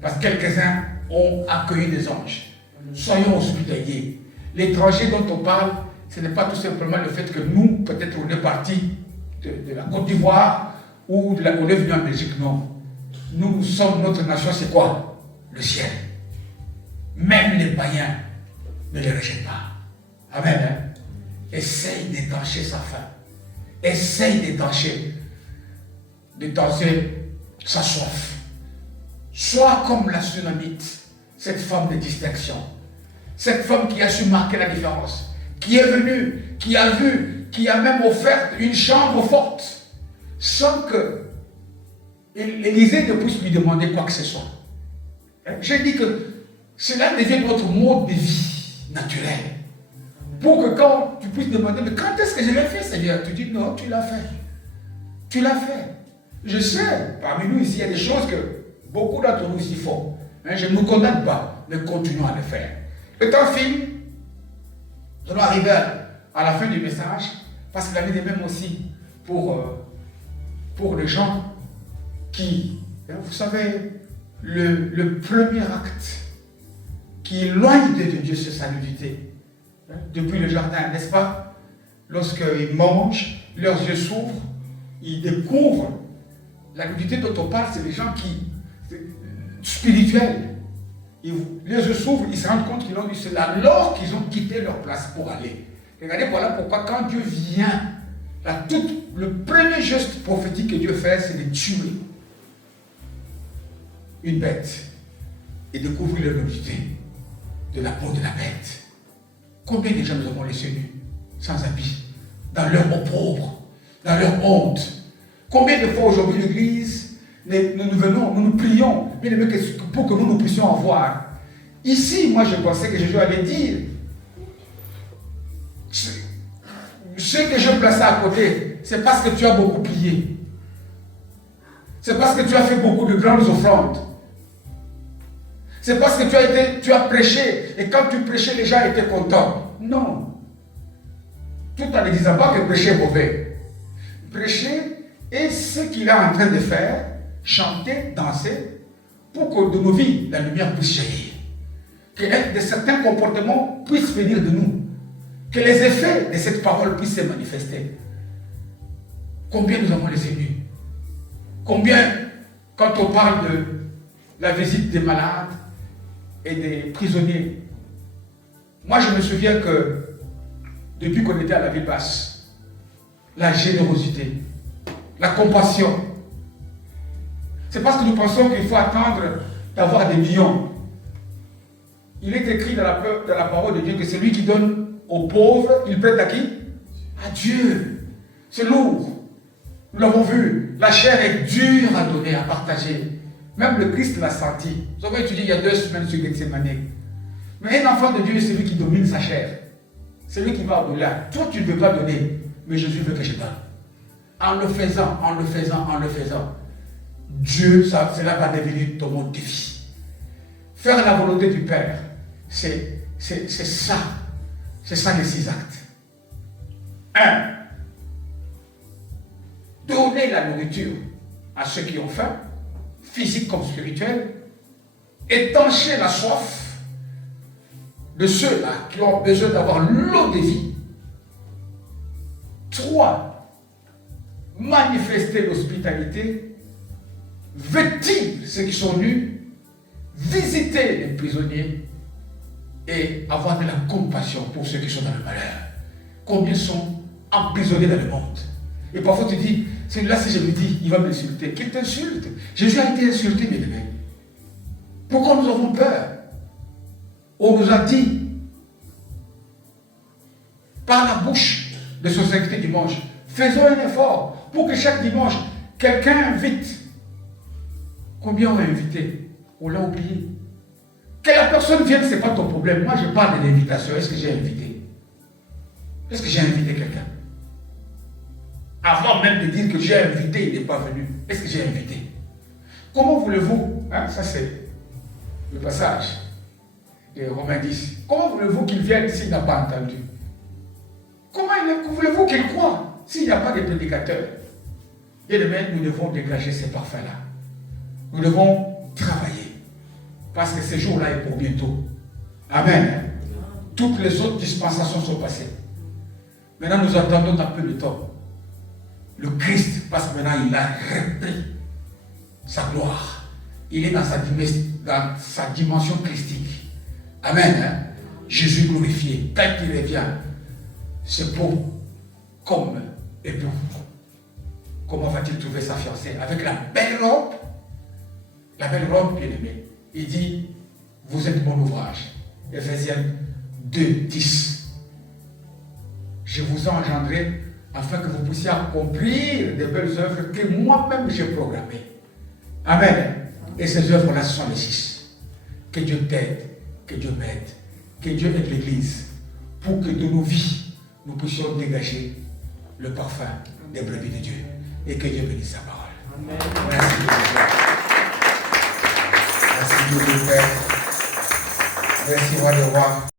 Parce que quelques-uns ont accueilli des anges. Soyons hospitaliers. L'étranger dont on parle, ce n'est pas tout simplement le fait que nous, peut-être on est parti de la Côte d'Ivoire ou on est venu en Belgique, non. Nous sommes, notre nation, c'est quoi? Le ciel. Même les païens ne les rejettent pas. Amen. Hein? Essaye d'étancher sa faim. Essaye d'étancher sa soif. Sois comme la Sunamite, cette femme de distinction. Cette femme qui a su marquer la différence. Qui est venue, qui a vu, qui a même offert une chambre forte. Sans que l'Élysée ne puisse lui demander quoi que ce soit. J'ai dit que cela devient notre mode de vie naturel. Pour que quand tu puisses demander, mais quand est-ce que je l'ai fait, Seigneur? Tu dis, non, tu l'as fait. Tu l'as fait. Je sais, parmi nous ici, il y a des choses que beaucoup d'entre nous ici font. Je ne nous condamne pas, mais continuons à le faire. Le temps file. Nous allons arriver à la fin du message, parce qu'il avait des mêmes aussi pour les gens qui, vous savez, le premier acte qui éloigne de Dieu, c'est sa nudité. Depuis le jardin, n'est-ce pas? Lorsqu'ils mangent, leurs yeux s'ouvrent, ils découvrent la nudité dont on parle, c'est les gens spirituels. Les yeux s'ouvrent, ils se rendent compte qu'ils ont vu cela alors qu'ils ont quitté leur place pour aller. Regardez, voilà pourquoi quand Dieu vient, le premier geste prophétique que Dieu fait, c'est de tuer une bête et découvrir la nudité de la peau de la bête. Combien de gens nous avons laissés nus, sans habits, dans leur opprobre, dans leur honte? Combien de fois aujourd'hui l'église, nous prions, pour que nous puissions en voir. Ici, moi je pensais que Jésus allait dire, ce que je plaçais à côté, c'est parce que tu as beaucoup prié. C'est parce que tu as fait beaucoup de grandes offrandes. C'est parce que tu as prêché, et quand tu prêchais, les gens étaient contents. Non. Tout en ne disant pas que prêcher est mauvais. Prêcher est ce qu'il est en train de faire, chanter, danser, pour que de nos vies, la lumière puisse jaillir. Que certains comportements puissent venir de nous. Que les effets de cette parole puissent se manifester. Combien nous avons laissé nus? Combien, quand on parle de la visite des malades et des prisonniers, moi je me souviens que depuis qu'on était à la ville basse, la générosité, la compassion, c'est parce que nous pensons qu'il faut attendre d'avoir des millions. Il est écrit dans la parole de Dieu que celui qui donne aux pauvres, il prête à qui? À Dieu. C'est lourd. Nous l'avons vu. La chair est dure à donner, à partager. Même le Christ l'a senti. Nous avons étudié il y a 2 semaines sur Gethsemane. Mais un enfant de Dieu, c'est lui qui domine sa chair. C'est lui qui va au-delà. Toi, tu ne peux pas donner, mais Jésus veut que je donne. En le faisant, Dieu, cela va devenir ton mode de vie. Faire la volonté du Père, c'est ça. C'est ça les 6 actes. 1. Donner la nourriture à ceux qui ont faim, physique comme spirituelle, étancher la soif de ceux-là qui ont besoin d'avoir l'eau de vie. 3. Manifester l'hospitalité, vêtir ceux qui sont nus, visiter les prisonniers et avoir de la compassion pour ceux qui sont dans le malheur. Combien sont emprisonnés dans le monde? Et parfois tu dis, celui-là si je lui dis, il va m'insulter. Qu'il t'insulte. Jésus a été insulté, bien aimé. Pourquoi nous avons peur? On nous a dit, par la bouche de Société Dimanche, faisons un effort pour que chaque dimanche, quelqu'un invite. Combien on a invité? On l'a oublié. Que la personne vienne, ce n'est pas ton problème. Moi, je parle de l'invitation. Est-ce que j'ai invité? Est-ce que j'ai invité quelqu'un? Avant même de dire que j'ai invité, il n'est pas venu. Est-ce que j'ai invité? Comment voulez-vous, ça c'est le passage de Romains 10, comment voulez-vous qu'il vienne s'il n'a pas entendu? Comment voulez-vous qu'il croie s'il n'y a pas de prédicateur? Et demain, nous devons dégager ces parfums-là. Nous devons travailler. Parce que ce jour-là est pour bientôt. Amen. Toutes les autres dispensations sont passées. Maintenant, nous attendons un peu de temps. Le Christ, parce que maintenant, il a repris sa gloire. Il est dans sa dimension christique. Amen. Jésus glorifié. Quand il revient, c'est beau comme époux. Comment va-t-il trouver sa fiancée? Avec la belle robe, bien aimée. Il dit, vous êtes mon ouvrage. Ephésiens 2, 10. Je vous ai engendré afin que vous puissiez accomplir des belles œuvres que moi-même j'ai programmées. Amen. Et ces œuvres-là sont les 6. Que Dieu t'aide, que Dieu m'aide, que Dieu aide l'Église pour que de nos vies, nous puissions dégager le parfum des brebis de Dieu. Et que Dieu bénisse sa parole. Amen. Merci Dieu. Merci Dieu de Père. Merci roi de roi.